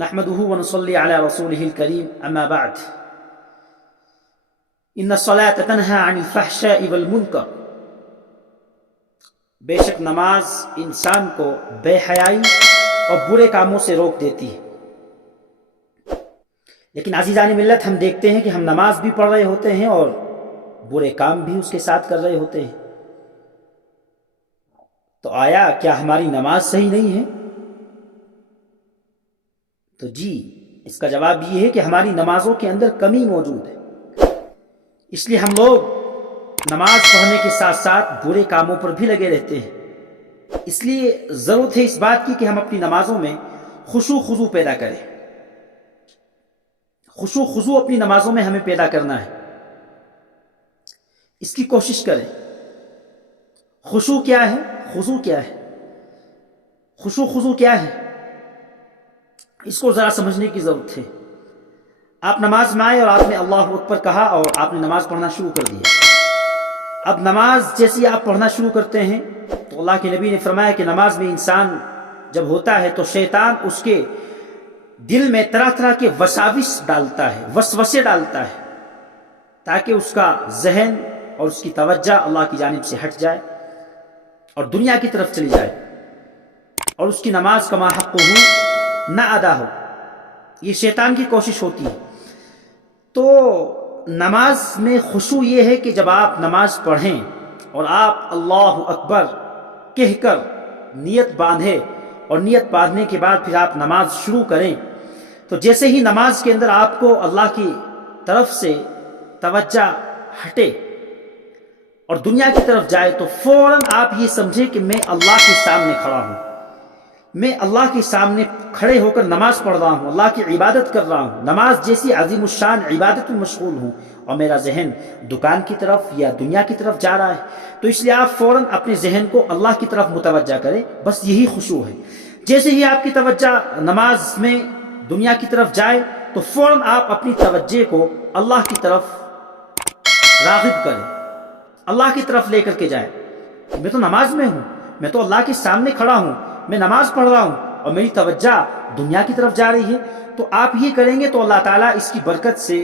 نحمده ونصلي على رسوله الكريم اما بعد ان الصلاة تنهى عن الفحشاء والمنکر، بے شک نماز انسان کو بے حیائی اور برے کاموں سے روک دیتی ہے۔ لیکن عزیزان ملت، ہم دیکھتے ہیں کہ ہم نماز بھی پڑھ رہے ہوتے ہیں اور برے کام بھی اس کے ساتھ کر رہے ہوتے ہیں۔ تو آیا کیا ہماری نماز صحیح نہیں ہے؟ تو جی، اس کا جواب یہ ہے کہ ہماری نمازوں کے اندر کمی موجود ہے۔ اس لیے ہم لوگ نماز پڑھنے کے ساتھ ساتھ برے کاموں پر بھی لگے رہتے ہیں۔ اس لیے ضرورت ہے اس بات کی کہ ہم اپنی نمازوں میں خشوع خضوع پیدا کریں۔ خشوع خضوع اپنی نمازوں میں ہمیں پیدا کرنا ہے، اس کی کوشش کریں۔ خشوع کیا ہے؟ خضوع کیا ہے؟ خشوع خضوع کیا ہے؟ اس کو ذرا سمجھنے کی ضرورت ہے۔ آپ نماز میں آئے اور آپ نے اللہ اکبر کہا اور آپ نے نماز پڑھنا شروع کر دیا۔ اب نماز جیسی آپ پڑھنا شروع کرتے ہیں تو اللہ کے نبی نے فرمایا کہ نماز میں انسان جب ہوتا ہے تو شیطان اس کے دل میں طرح طرح کے وساوس ڈالتا ہے، وسوسے ڈالتا ہے، تاکہ اس کا ذہن اور اس کی توجہ اللہ کی جانب سے ہٹ جائے اور دنیا کی طرف چلی جائے، اور اس کی نماز کما حق ہو نہ ادا ہو۔ یہ شیطان کی کوشش ہوتی ہے۔ تو نماز میں خشوع یہ ہے کہ جب آپ نماز پڑھیں اور آپ اللہ اکبر کہہ کر نیت باندھیں، اور نیت باندھنے کے بعد پھر آپ نماز شروع کریں، تو جیسے ہی نماز کے اندر آپ کو اللہ کی طرف سے توجہ ہٹے اور دنیا کی طرف جائے، تو فوراً آپ یہ سمجھیں کہ میں اللہ کے سامنے کھڑا ہوں، میں اللہ کے سامنے کھڑے ہو کر نماز پڑھ رہا ہوں، اللہ کی عبادت کر رہا ہوں، نماز جیسی عظیم الشان عبادت میں مشغول ہوں، اور میرا ذہن دکان کی طرف یا دنیا کی طرف جا رہا ہے۔ تو اس لیے آپ فوراً اپنے ذہن کو اللہ کی طرف متوجہ کریں، بس یہی خشوع ہے۔ جیسے ہی آپ کی توجہ نماز میں دنیا کی طرف جائے تو فوراً آپ اپنی توجہ کو اللہ کی طرف راغب کریں، اللہ کی طرف لے کر کے جائیں۔ میں تو نماز میں ہوں، میں تو اللہ کے سامنے کھڑا ہوں، میں نماز پڑھ رہا ہوں اور میری توجہ دنیا کی طرف جا رہی ہے۔ تو آپ یہ کریں گے تو اللہ تعالیٰ اس کی برکت سے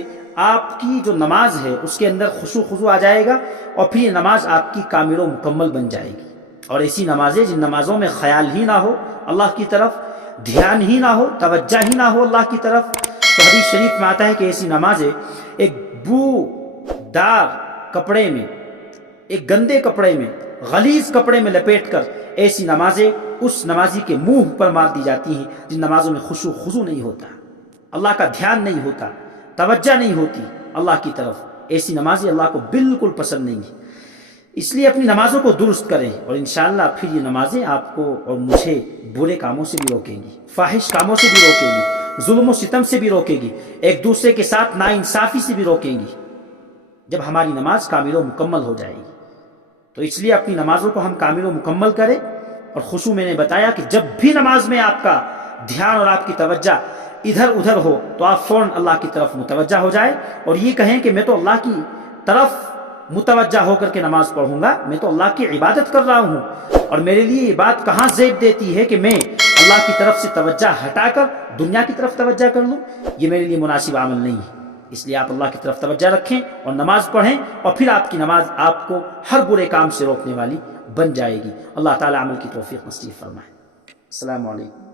آپ کی جو نماز ہے اس کے اندر خشوع خضوع آ جائے گا، اور پھر یہ نماز آپ کی کامل و مکمل بن جائے گی۔ اور ایسی نمازیں جن نمازوں میں خیال ہی نہ ہو اللہ کی طرف، دھیان ہی نہ ہو، توجہ ہی نہ ہو اللہ کی طرف، تو حدیث شریف میں آتا ہے کہ ایسی نمازیں ایک بو دار کپڑے میں، ایک گندے کپڑے میں، غلیظ کپڑے میں لپیٹ کر ایسی نمازیں اس نمازی کے منہ پر مار دی جاتی ہیں جن نمازوں میں خشوع خضوع نہیں ہوتا، اللہ کا دھیان نہیں ہوتا، توجہ نہیں ہوتی اللہ کی طرف۔ ایسی نمازیں اللہ کو بالکل پسند نہیں ہیں۔ اس لیے اپنی نمازوں کو درست کریں، اور انشاءاللہ پھر یہ نمازیں آپ کو اور مجھے برے کاموں سے بھی روکیں گی، فاحش کاموں سے بھی روکیں گی، ظلم و ستم سے بھی روکیں گی، ایک دوسرے کے ساتھ ناانصافی سے بھی روکیں گی، جب ہماری نماز کامل و مکمل ہو جائے گی۔ تو اس لیے اپنی نمازوں کو ہم کامل و مکمل کریں۔ اور خشوع میں نے بتایا کہ جب بھی نماز میں آپ کا دھیان اور آپ کی توجہ ادھر ادھر ہو تو آپ فوراً اللہ کی طرف متوجہ ہو جائے اور یہ کہیں کہ میں تو اللہ کی طرف متوجہ ہو کر کے نماز پڑھوں گا، میں تو اللہ کی عبادت کر رہا ہوں، اور میرے لیے یہ بات کہاں زیب دیتی ہے کہ میں اللہ کی طرف سے توجہ ہٹا کر دنیا کی طرف توجہ کر لوں۔ یہ میرے لیے مناسب عمل نہیں ہے۔ اس لیے آپ اللہ کی طرف توجہ رکھیں اور نماز پڑھیں، اور پھر آپ کی نماز آپ کو ہر برے کام سے روکنے والی بن جائے گی۔ اللہ تعالیٰ عمل کی توفیق نصیب فرمائے۔ السلام علیکم۔